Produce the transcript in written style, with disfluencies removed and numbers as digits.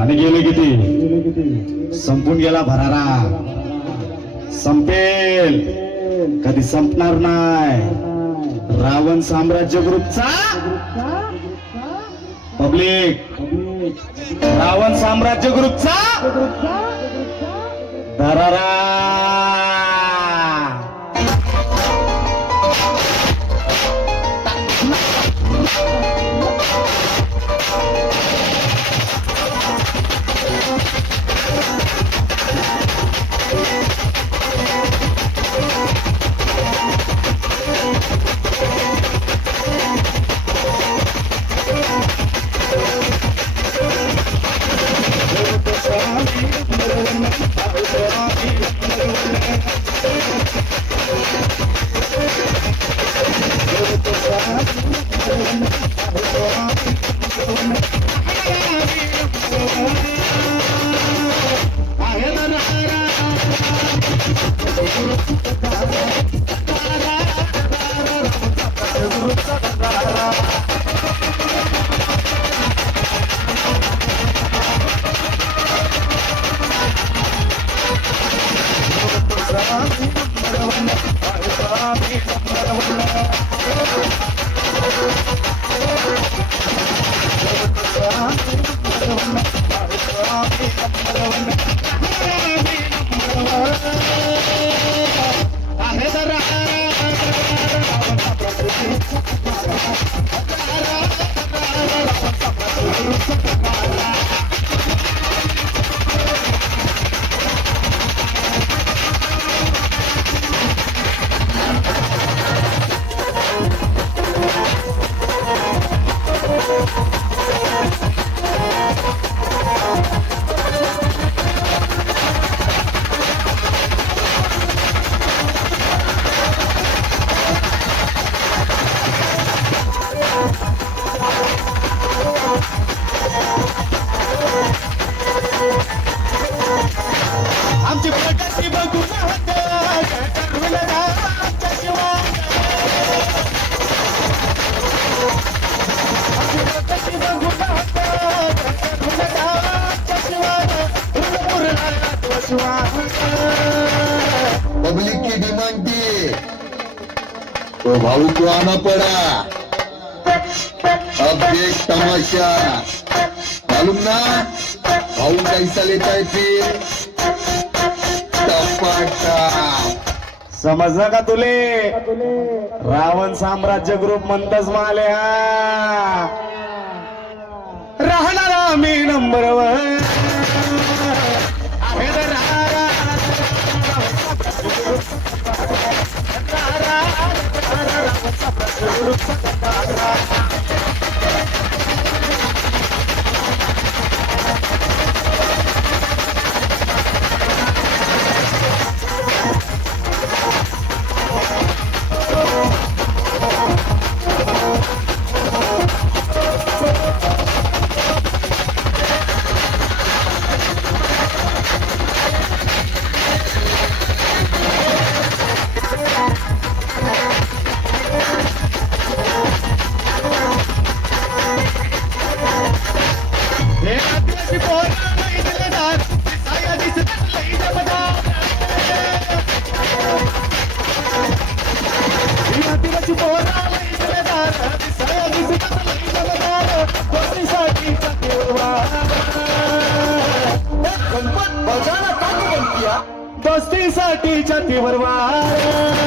आणि गेले किती? संपून गेला भरारा. संपेल, कधी संपणार नाही. रावण साम्राज्य ग्रुपचा पब्लिक, रावण साम्राज्य ग्रुपचा धरारा. पब्लिक की डिमांड थी तो भाऊ को आना पड़ा. अब देख तमाशा. मालूम ना भाऊ कैसा लेता है फिर. टपाटप. समजलं का तुले? रावण साम्राज्य ग्रुप म्हणतच माले. राहणार मी नंबर वन. दोस्तीसाठी छातीवर वार.